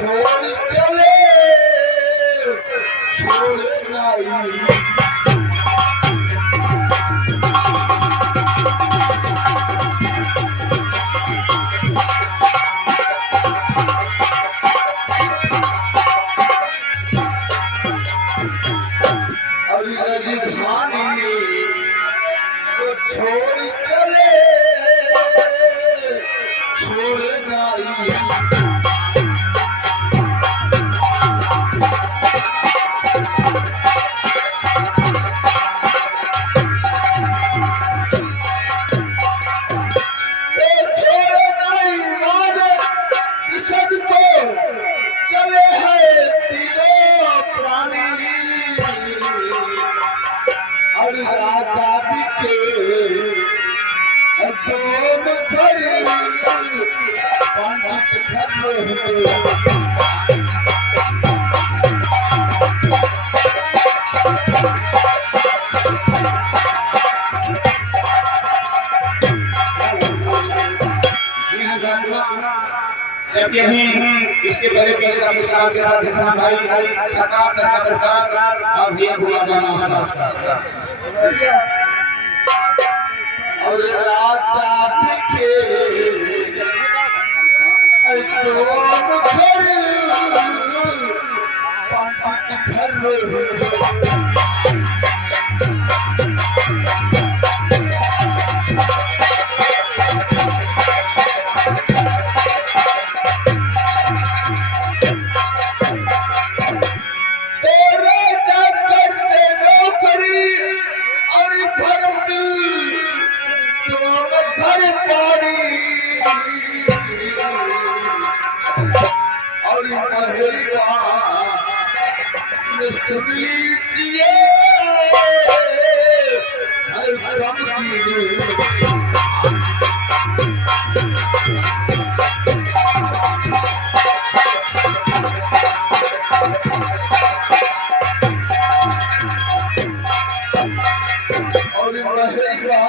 छोड़ चले छोड़े नहीं राजधानी को छोड़ चले छोड़ नहीं चले हैं तीनों प्राणी और राजा बिके दोन घर पंडित घर जबकि अभी इसके बड़े पीछे का पुरस्कार के साथ इंसान भाई सरकार का पुरस्कार और भैया हुआ नमस्कार और राजा दिखे पंडित घर घर पानी और महरवा सुनी दिए हर कम और महरवा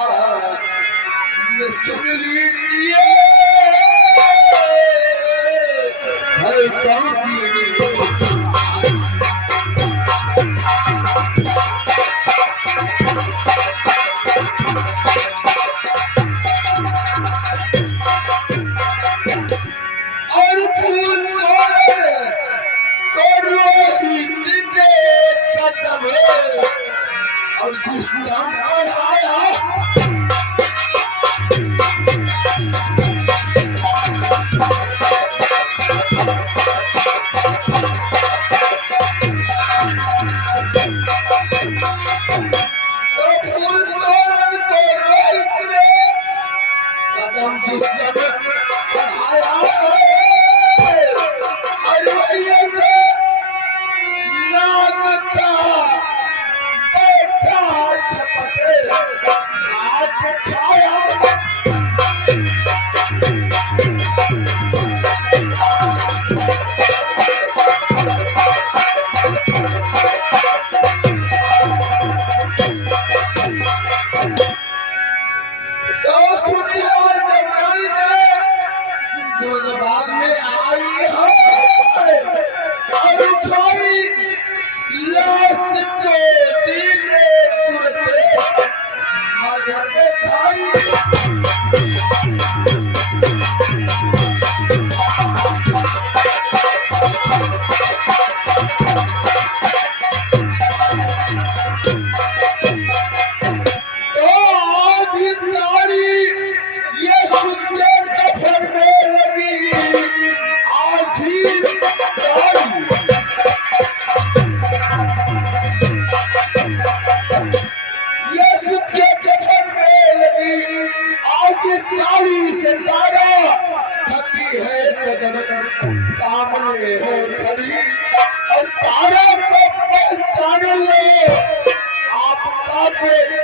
सुन लीजिए हर कम और फूल को रोहित ने कदम और जिस नाम आया सारी सितारा थकी है कदर सामने है खड़ी और तारा को पहचान ले आपका बेटा